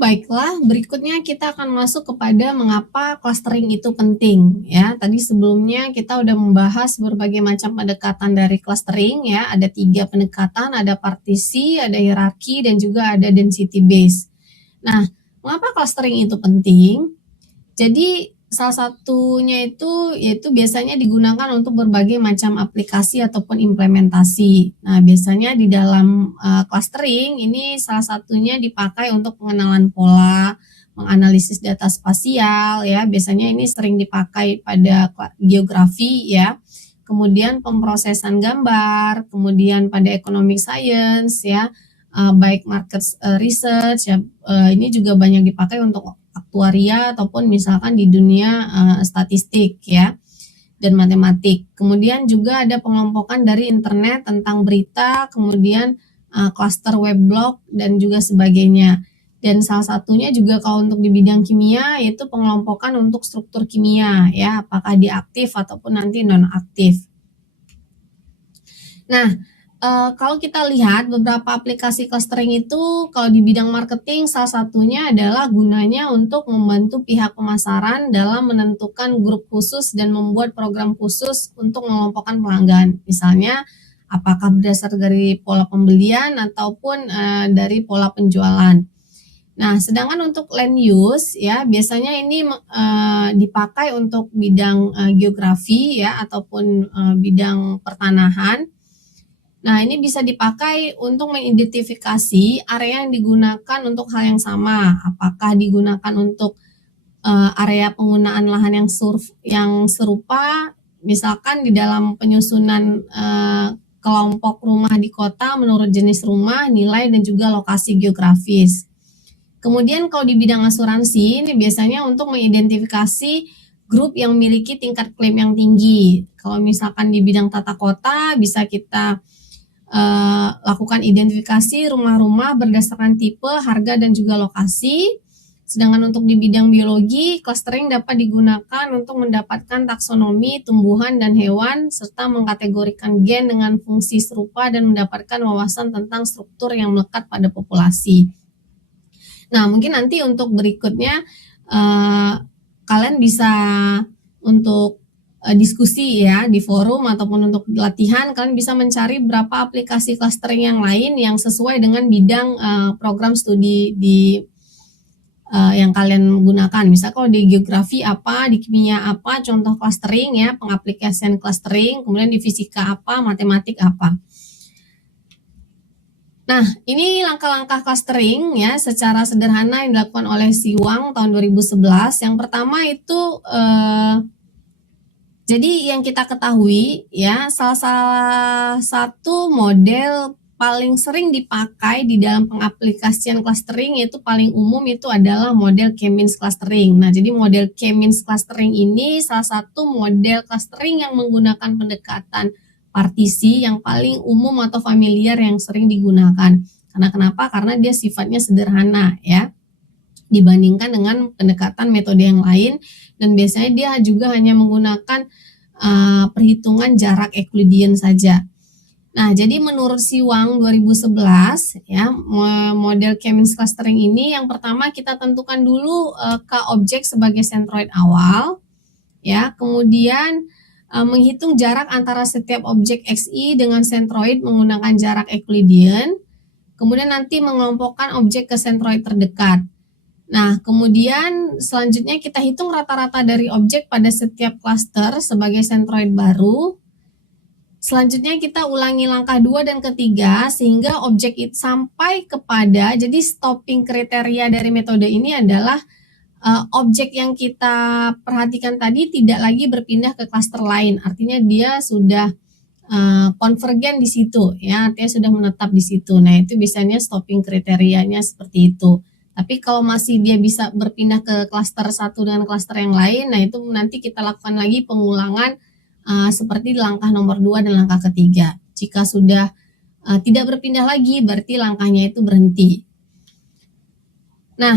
Baiklah, berikutnya kita akan masuk kepada mengapa clustering itu penting ya. Tadi sebelumnya kita udah membahas berbagai macam pendekatan dari clustering ya. Ada 3 pendekatan, ada partisi, ada hierarki, dan juga ada density base. Nah, mengapa clustering itu penting? Jadi salah satunya itu yaitu biasanya digunakan untuk berbagai macam aplikasi ataupun implementasi. Nah, biasanya di dalam clustering ini salah satunya dipakai untuk pengenalan pola, menganalisis data spasial ya. Biasanya ini sering dipakai pada geografi ya. Kemudian pemrosesan gambar, kemudian pada economic science ya, baik market research ya. Ini juga banyak dipakai untuk aktuaria ataupun misalkan di dunia statistik ya dan matematik. Kemudian juga ada pengelompokan dari internet tentang berita, kemudian cluster web blog dan juga sebagainya. Dan salah satunya juga kalau untuk di bidang kimia yaitu pengelompokan untuk struktur kimia ya, apakah dia aktif ataupun nanti non aktif. Nah, kalau kita lihat beberapa aplikasi clustering itu kalau di bidang marketing salah satunya adalah gunanya untuk membantu pihak pemasaran dalam menentukan grup khusus dan membuat program khusus untuk mengelompokkan pelanggan. Misalnya apakah berdasar dari pola pembelian ataupun dari pola penjualan. Nah, sedangkan untuk land use ya biasanya ini dipakai untuk bidang geografi ya ataupun bidang pertanahan. Nah, ini bisa dipakai untuk mengidentifikasi area yang digunakan untuk hal yang sama. Apakah digunakan untuk area penggunaan lahan yang serupa, misalkan di dalam penyusunan kelompok rumah di kota menurut jenis rumah, nilai, dan juga lokasi geografis. Kemudian kalau di bidang asuransi, ini biasanya untuk mengidentifikasi grup yang memiliki tingkat klaim yang tinggi. Kalau misalkan di bidang tata kota, bisa kita lakukan identifikasi rumah-rumah berdasarkan tipe, harga, dan juga lokasi. Sedangkan untuk di bidang biologi, clustering dapat digunakan untuk mendapatkan taksonomi tumbuhan dan hewan, serta mengkategorikan gen dengan fungsi serupa dan mendapatkan wawasan tentang struktur yang melekat pada populasi. Nah, mungkin nanti untuk berikutnya kalian bisa untuk diskusi ya di forum ataupun untuk latihan, kalian bisa mencari berapa aplikasi clustering yang lain yang sesuai dengan bidang program studi di yang kalian gunakan. Misal kalau di geografi apa, di kimia apa, contoh clustering ya, pengaplikasian clustering, kemudian di fisika apa, matematik apa. Nah, ini langkah-langkah clustering ya secara sederhana yang dilakukan oleh Si Wang tahun 2011. Yang pertama itu jadi yang kita ketahui ya, salah satu model paling sering dipakai di dalam pengaplikasian clustering yaitu paling umum itu adalah model K-means clustering. Nah, jadi model K-means clustering ini salah satu model clustering yang menggunakan pendekatan partisi yang paling umum atau familiar yang sering digunakan. Karena kenapa? Karena dia sifatnya sederhana ya, dibandingkan dengan pendekatan metode yang lain, dan biasanya dia juga hanya menggunakan perhitungan jarak Euclidean saja. Nah, jadi menurut Si Wang 2011 ya, model K-means clustering ini yang pertama kita tentukan dulu K objek sebagai centroid awal ya, kemudian menghitung jarak antara setiap objek XI dengan centroid menggunakan jarak Euclidean, kemudian nanti mengelompokkan objek ke centroid terdekat. Nah, kemudian selanjutnya kita hitung rata-rata dari objek pada setiap cluster sebagai centroid baru. Selanjutnya kita ulangi langkah 2 dan ketiga sehingga objek itu sampai kepada, jadi stopping kriteria dari metode ini adalah objek yang kita perhatikan tadi tidak lagi berpindah ke cluster lain. Artinya dia sudah konvergen di situ ya, artinya sudah menetap di situ. Nah, itu biasanya stopping kriterianya seperti itu. Tapi kalau masih dia bisa berpindah ke klaster satu dengan klaster yang lain, nah itu nanti kita lakukan lagi pengulangan seperti di langkah nomor 2 dan langkah ketiga. Jika sudah tidak berpindah lagi, berarti langkahnya itu berhenti. Nah,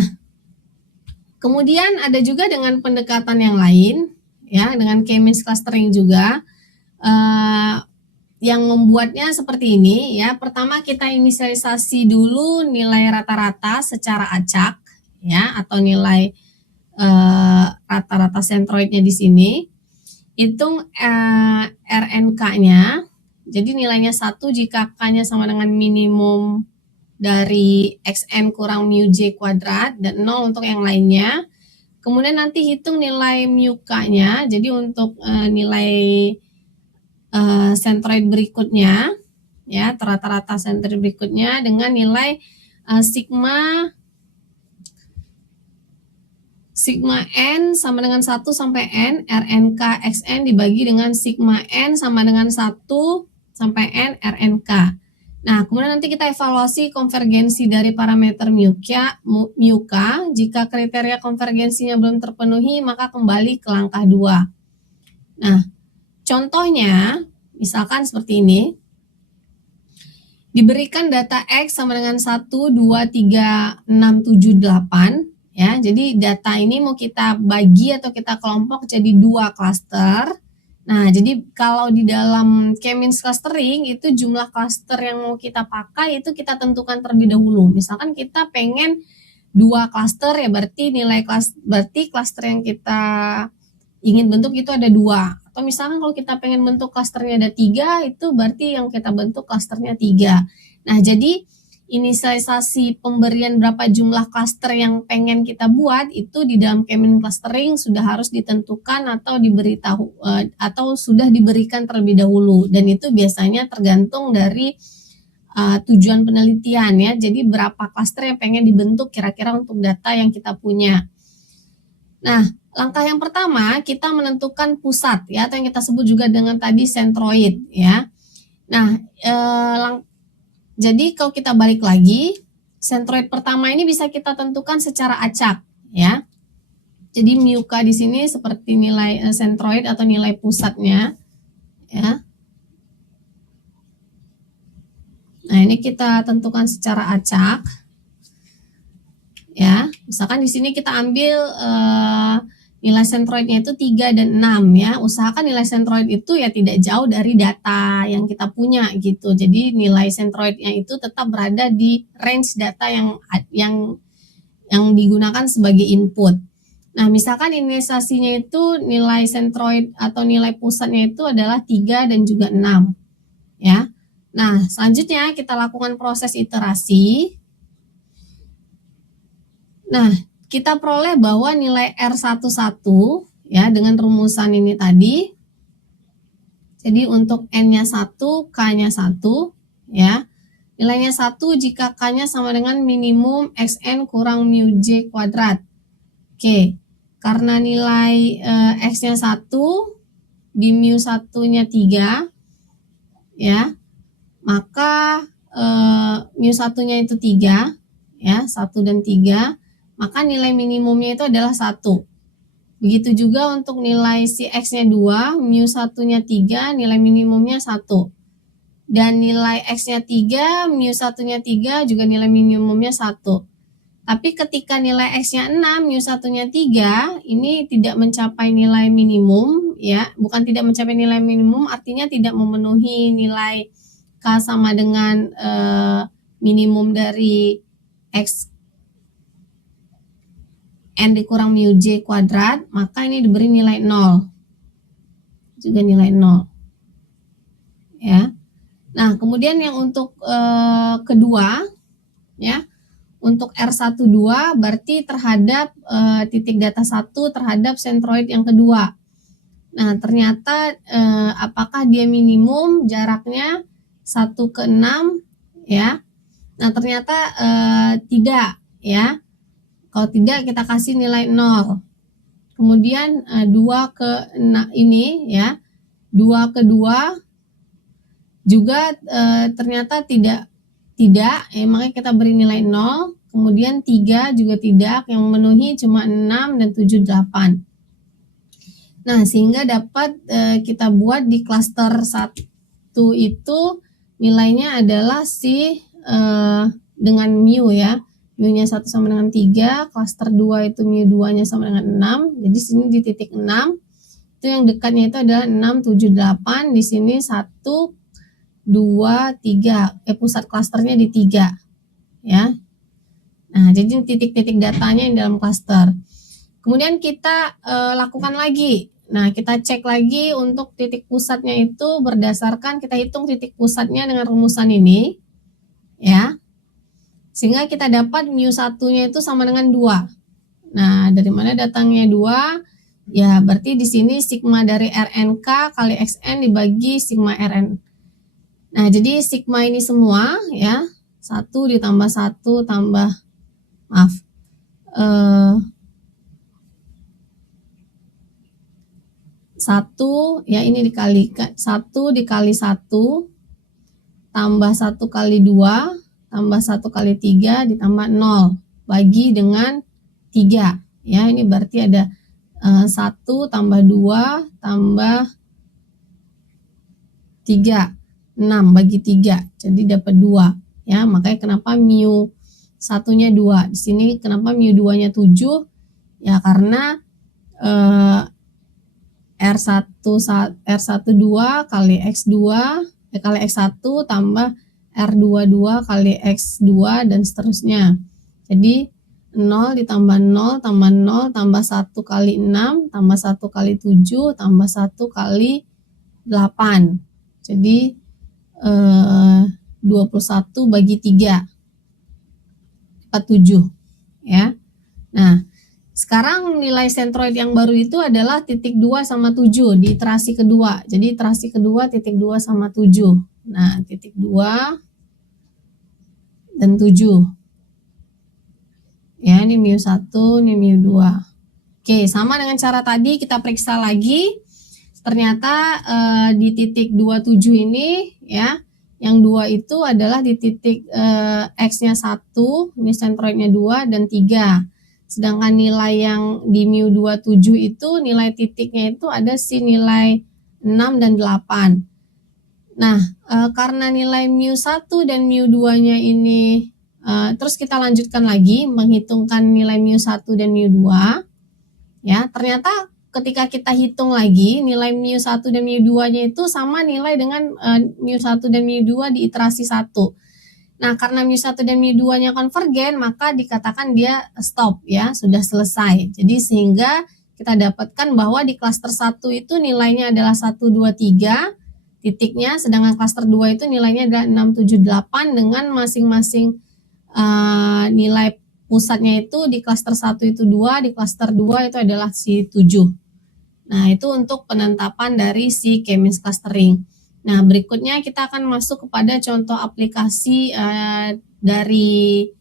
kemudian ada juga dengan pendekatan yang lain, ya, dengan K-means clustering juga, yang membuatnya seperti ini ya. Pertama kita inisialisasi dulu nilai rata-rata secara acak ya, atau nilai rata-rata sentroidnya di sini. Hitung RNK-nya, jadi nilainya 1 jika K-nya sama dengan minimum dari XN kurang mu J kuadrat, dan 0 untuk yang lainnya. Kemudian nanti hitung nilai mu K-nya, jadi untuk nilai sentroid berikutnya, ya, rata-rata sentroid berikutnya dengan nilai sigma N sama dengan 1 sampai N, RNK XN dibagi dengan sigma N sama dengan 1 sampai N RNK. Nah, kemudian nanti kita evaluasi konvergensi dari parameter mu K. Jika kriteria konvergensinya belum terpenuhi, maka kembali ke langkah 2. Nah, contohnya, misalkan seperti ini. Diberikan data X sama dengan 1, 2, 3, 6, 7, 8. Ya, jadi data ini mau kita bagi atau kita kelompok jadi 2 klaster. Nah, jadi kalau di dalam K-means clustering itu jumlah klaster yang mau kita pakai itu kita tentukan terlebih dahulu. Misalkan kita pengen 2 klaster, ya berarti klaster yang kita ingin bentuk itu ada 2. Atau misalkan kalau kita pengen bentuk klasternya ada 3, itu berarti yang kita bentuk klasternya 3. Nah, jadi inisialisasi pemberian berapa jumlah klaster yang pengen kita buat itu di dalam K-means clustering sudah harus ditentukan atau diberitahu atau sudah diberikan terlebih dahulu, dan itu biasanya tergantung dari tujuan penelitian, ya. Jadi berapa klaster yang pengen dibentuk kira-kira untuk data yang kita punya. Nah, langkah yang pertama kita menentukan pusat, ya, atau yang kita sebut juga dengan tadi sentroid, ya. Nah, jadi kalau kita balik lagi, sentroid pertama ini bisa kita tentukan secara acak, ya. Jadi mu K di sini seperti nilai sentroid atau nilai pusatnya, ya. Nah, ini kita tentukan secara acak, ya. Misalkan di sini kita ambil nilai sentroidnya itu 3 dan 6, ya. Usahakan nilai sentroid itu ya tidak jauh dari data yang kita punya gitu. Jadi nilai sentroidnya itu tetap berada di range data yang digunakan sebagai input. Nah, misalkan inisialisasinya itu nilai sentroid atau nilai pusatnya itu adalah 3 dan juga 6, ya. Nah, selanjutnya kita lakukan proses iterasi. Nah, kita peroleh bahwa nilai R11, ya, dengan rumusan ini tadi. Jadi untuk N-nya 1, K-nya 1, ya. Nilainya 1 jika K-nya sama dengan minimum XN kurang mu J kuadrat. Oke, karena nilai X-nya 1, di mu 1-nya 3, ya. Maka mu 1-nya itu 3, ya, 1 dan 3. Maka nilai minimumnya itu adalah 1. Begitu juga untuk nilai si X-nya 2, mu 1-nya 3, nilai minimumnya 1. Dan nilai X-nya 3, mu 1-nya 3, juga nilai minimumnya 1. Tapi ketika nilai X-nya 6, mu 1-nya 3, ini tidak mencapai nilai minimum, ya. Bukan tidak mencapai nilai minimum, artinya tidak memenuhi nilai K sama dengan minimum dari X N dikurang mu J kuadrat, maka ini diberi nilai 0. Juga nilai 0. Ya. Nah, kemudian yang untuk kedua, ya. Untuk R12 berarti terhadap titik data 1 terhadap sentroid yang kedua. Nah, ternyata apakah dia minimum jaraknya 1 ke 6, ya. Nah, ternyata tidak, ya. Kalau tidak kita kasih nilai 0. Kemudian 2 ke 6 ini, ya. 2 ke 2 juga ternyata tidak, ya, makanya kita beri nilai 0. Kemudian 3 juga tidak, yang memenuhi cuma 6 dan 7, 8. Nah, sehingga dapat kita buat di klaster 1 itu nilainya adalah dengan mu, ya. Mu-nya 1 sama dengan 3, klaster 2 itu mu 2-nya sama dengan 6. Jadi sini di titik 6. Itu yang dekatnya itu adalah 6, 7, 8. Di sini 1, 2, 3. Pusat klasternya di 3, ya. Nah, jadi titik-titik datanya yang dalam klaster. Kemudian kita lakukan lagi. Nah, kita cek lagi untuk titik pusatnya itu berdasarkan kita hitung titik pusatnya dengan rumusan ini, ya. Sehingga kita dapat mu1-nya itu sama dengan 2. Nah, dari mana datangnya 2? Ya, berarti di sini sigma dari RNK kali XN dibagi sigma RN. Nah, jadi sigma ini semua ya, 1 ditambah 1 tambah, maaf, 1 ya ini dikali 1 dikali 1 tambah 1 kali 2 tambah 1 kali 3 ditambah 0 bagi dengan 3 ya, ini berarti ada 1 tambah 2 tambah 3, 6 bagi 3 jadi dapat 2 ya, makanya kenapa mu 1-nya 2. Di sini kenapa mu 2-nya 7 ya, karena R12 kali X2 kali X1 tambah R22 kali X2 dan seterusnya. Jadi 0 ditambah 0 tambah 0 tambah 1 kali 6 tambah 1 kali 7 tambah 1 kali 8. Jadi 21 bagi 3 47 ya. Nah, sekarang nilai sentroid yang baru itu adalah titik 2 sama 7 di iterasi kedua. Jadi iterasi kedua titik 2 sama 7. Nah, titik 2 dan 7. Ya, ini mu1, ini mu2. Oke, sama dengan cara tadi kita periksa lagi. Ternyata di titik 27 ini ya, yang 2 itu adalah di titik X-nya 1, ini sentroidnya 2 dan 3. Sedangkan nilai yang di mu27 itu nilai titiknya itu ada si nilai 6 dan 8. Nah, karena nilai mu1 dan mu2-nya ini terus kita lanjutkan lagi menghitungkan nilai mu1 dan mu2 ya, ternyata ketika kita hitung lagi nilai mu1 dan mu2-nya itu sama nilai dengan mu1 dan mu2 di iterasi 1. Nah, karena mu1 dan mu2-nya konvergen, maka dikatakan dia stop ya, sudah selesai. Jadi sehingga kita dapatkan bahwa di klaster 1 itu nilainya adalah 1, 2, 3 titiknya, sedangkan klaster 2 itu nilainya adalah 6, 7, 8 dengan masing-masing nilai pusatnya itu di klaster 1 itu 2, di klaster 2 itu adalah si 7. Nah, itu untuk penetapan dari si K-means clustering. Nah, berikutnya kita akan masuk kepada contoh aplikasi dari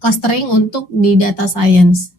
clustering untuk di data science.